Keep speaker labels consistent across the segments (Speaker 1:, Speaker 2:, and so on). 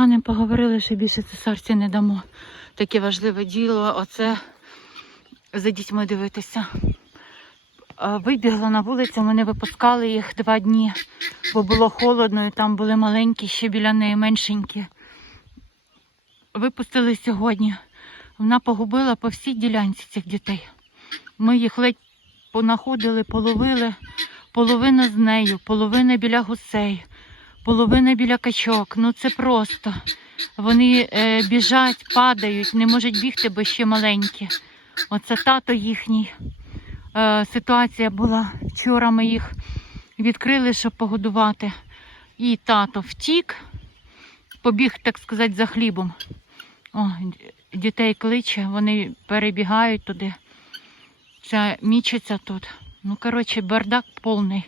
Speaker 1: коханим поговорили, що більше цесарці не дамо. Таке важливе діло. Оце за дітьми дивитися. Вибігла на вулицю, ми не випускали їх два дні, бо було холодно, і там були маленькі, ще біля неї меншенькі. Випустили сьогодні. Вона погубила по всій ділянці цих дітей. Ми їх ледь понаходили, половили, половина з нею, половина біля гусей, половина біля качок. Ну це просто. Вони е, біжать, падають, не можуть бігти, бо ще маленькі. Оце тато їхній. Е, ситуація була. Вчора ми їх відкрили, щоб погодувати. І тато втік, побіг, так сказати, за хлібом. О, дітей кличе, вони перебігають туди. Це мічиться тут. Ну, коротше, бардак повний.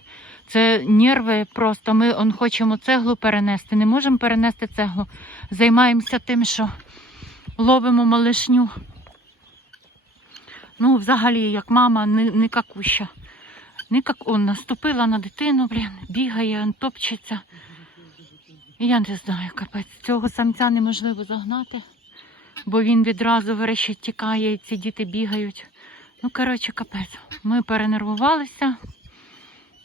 Speaker 1: Це нерви просто. Ми он, хочемо цеглу перенести. Не можемо перенести цеглу. Займаємося тим, що ловимо малишню. Ну, взагалі, як мама, не, не какуща. Не как он наступила на дитину, блін, бігає, топчеться. Я не знаю, капець. Цього самця неможливо загнати, бо він відразу врешті тікає і ці діти бігають. Ну, коротше, капець. Ми перенервувалися.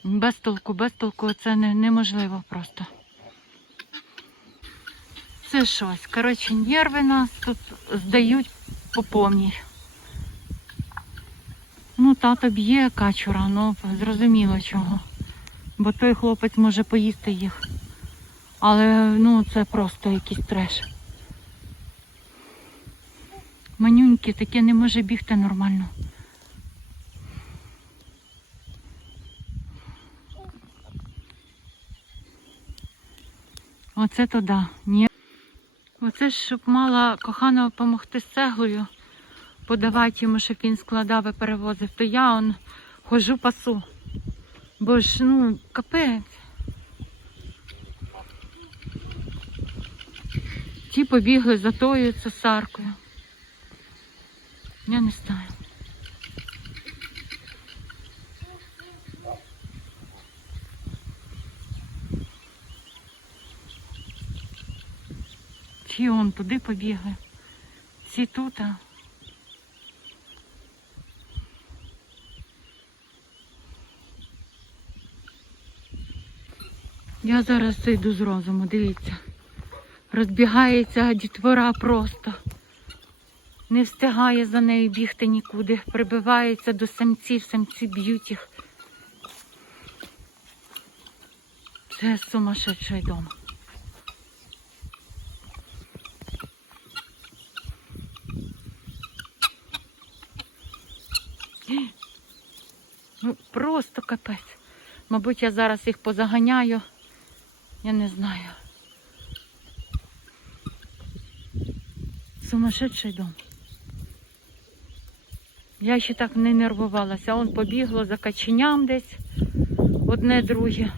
Speaker 1: Без толку, без толку це не, неможливо просто. Це щось. Коротше, нерви нас тут здають по повній. Ну, тато б'є качура, ну зрозуміло чого. Бо той хлопець може поїсти їх. Але ну це просто якийсь треш. Манюньки таке не може бігти нормально. Оце то да. Ні. Оце ж, щоб мала коханого допомогти з цеглою, подавати йому, щоб він складав і перевозив, то я он хожу пасу. Бо ж, ну, капець. Ті побігли за тою цесаркою. Я не знаю. Ті он туди побігли. Ці тут. Я зараз йду з розуму, дивіться. Розбігається дітвора просто. Не встигає за нею бігти нікуди. Прибивається до самців, самці б'ють їх. Це сумасшедший дом. Ну, просто капець. Мабуть, я зараз їх позаганяю. Я не знаю. Сумасшедший дом. Я ще так не нервувалася. Он побігло за каченям десь одне друге.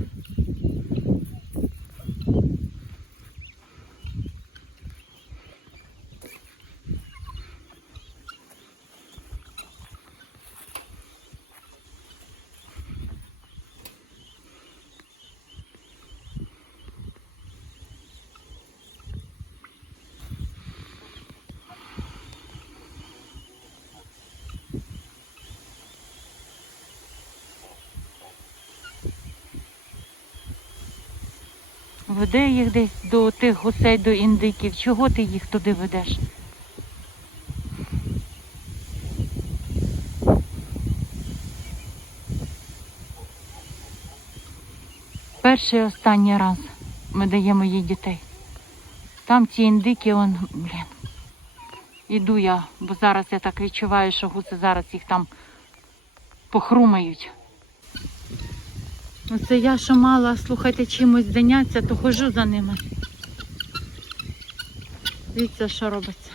Speaker 1: Веде їх десь до тих гусей, до індиків. Чого ти їх туди ведеш? Перший і останній раз ми даємо їй дітей. Там ці індики, он, блін. Іду я, бо зараз я так відчуваю, що гуси зараз їх там похрумають. Оце я що мала, слухайте, чимось зайнятися, то хожу за ними. Дивіться, що робиться.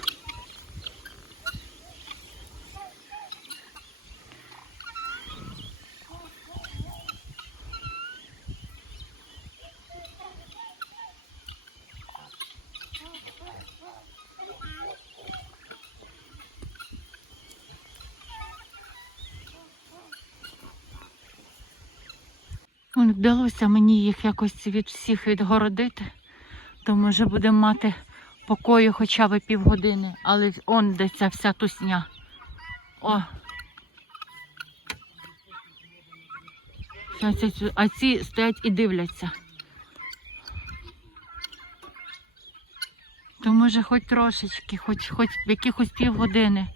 Speaker 1: Вдалося мені їх якось від всіх відгородити. То може будемо мати покою хоча б півгодини, але он де ця вся тусня. О. А ці стоять і дивляться. То може хоч трошечки, хоч, хоч якихось півгодини.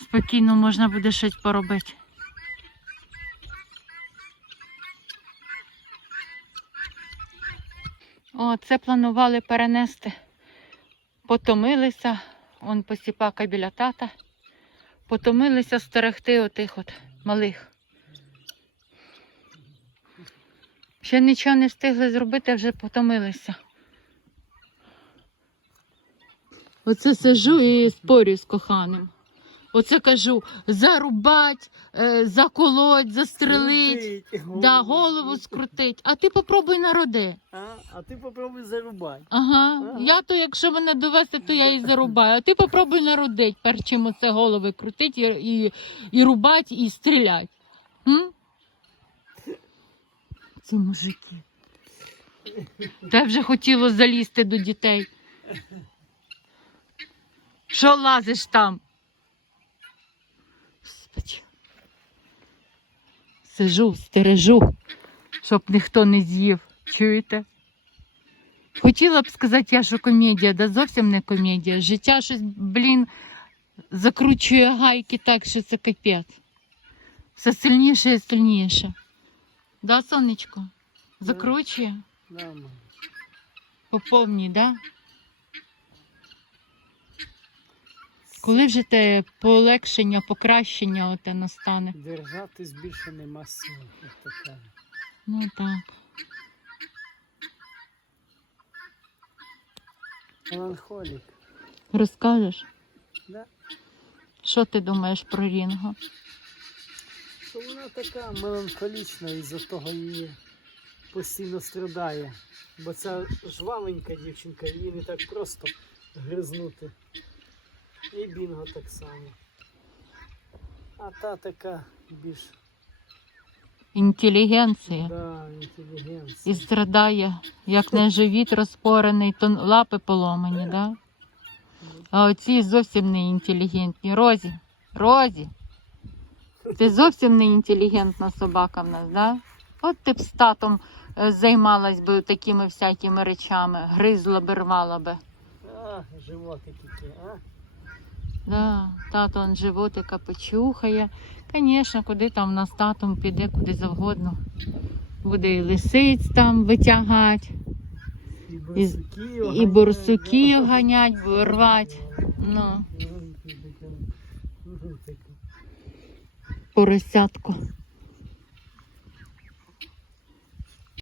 Speaker 1: Спокійно можна буде щось поробити. О, це планували перенести. Потомилися, он посіпака біля тата. Потомилися стерегти отих от малих. Ще нічого не встигли зробити, вже потомилися. Оце сижу і спорю з коханим. Оце кажу, зарубать, е, заколоть, застрелить,
Speaker 2: Крутить
Speaker 1: да, голову скрутить. А ти попробуй народи.
Speaker 2: А, а ти попробуй зарубай.
Speaker 1: Ага.
Speaker 2: Ага.
Speaker 1: Я то, якщо мене довести, то я і зарубаю. А ти попробуй народить, перш чим оце голови крутить і, і, і рубать, і стрілять. М? Ці мужики. Те вже хотіло залізти до дітей. Що лазиш там? Сижу, стережу, щоб ніхто не з'їв. Чуєте? Хотіла б сказати, я що комедія, да зовсім не комедія. Життя щось, блін, закручує гайки так, що це капець. Все сильніше і сильніше. Да, сонечко? Закручує?
Speaker 2: Да, мам.
Speaker 1: По повній, да? Коли вже те полегшення, покращення оте настане?
Speaker 2: Держатись більше нема сил.
Speaker 1: Ну так.
Speaker 2: Меланхолік.
Speaker 1: Розкажеш?
Speaker 2: Да?
Speaker 1: Що ти думаєш про Рінго?
Speaker 2: Що вона така меланхолічна і за того її постійно страдає. Бо ця жвавенька дівчинка, її не так просто гризнути. І бінго так само. А та така більш
Speaker 1: Інтелігенція.
Speaker 2: да, інтелігенція.
Speaker 1: І страдає, як не живіт розпорений, то лапи поломані, да? А оці зовсім не інтелігентні. Розі, Розі. Ти зовсім не інтелігентна собака в нас, да? От ти б з татом е, займалась би такими всякими речами, гризла би, рвала би.
Speaker 2: А, животик який, а?
Speaker 1: Да, тато он животика почухає. Звісно, куди там в нас татом піде, куди завгодно. Буде і лисиць там витягати,
Speaker 2: І
Speaker 1: І-
Speaker 2: борсуки
Speaker 1: і борсуків ганять, рвать. Ну, поросятку.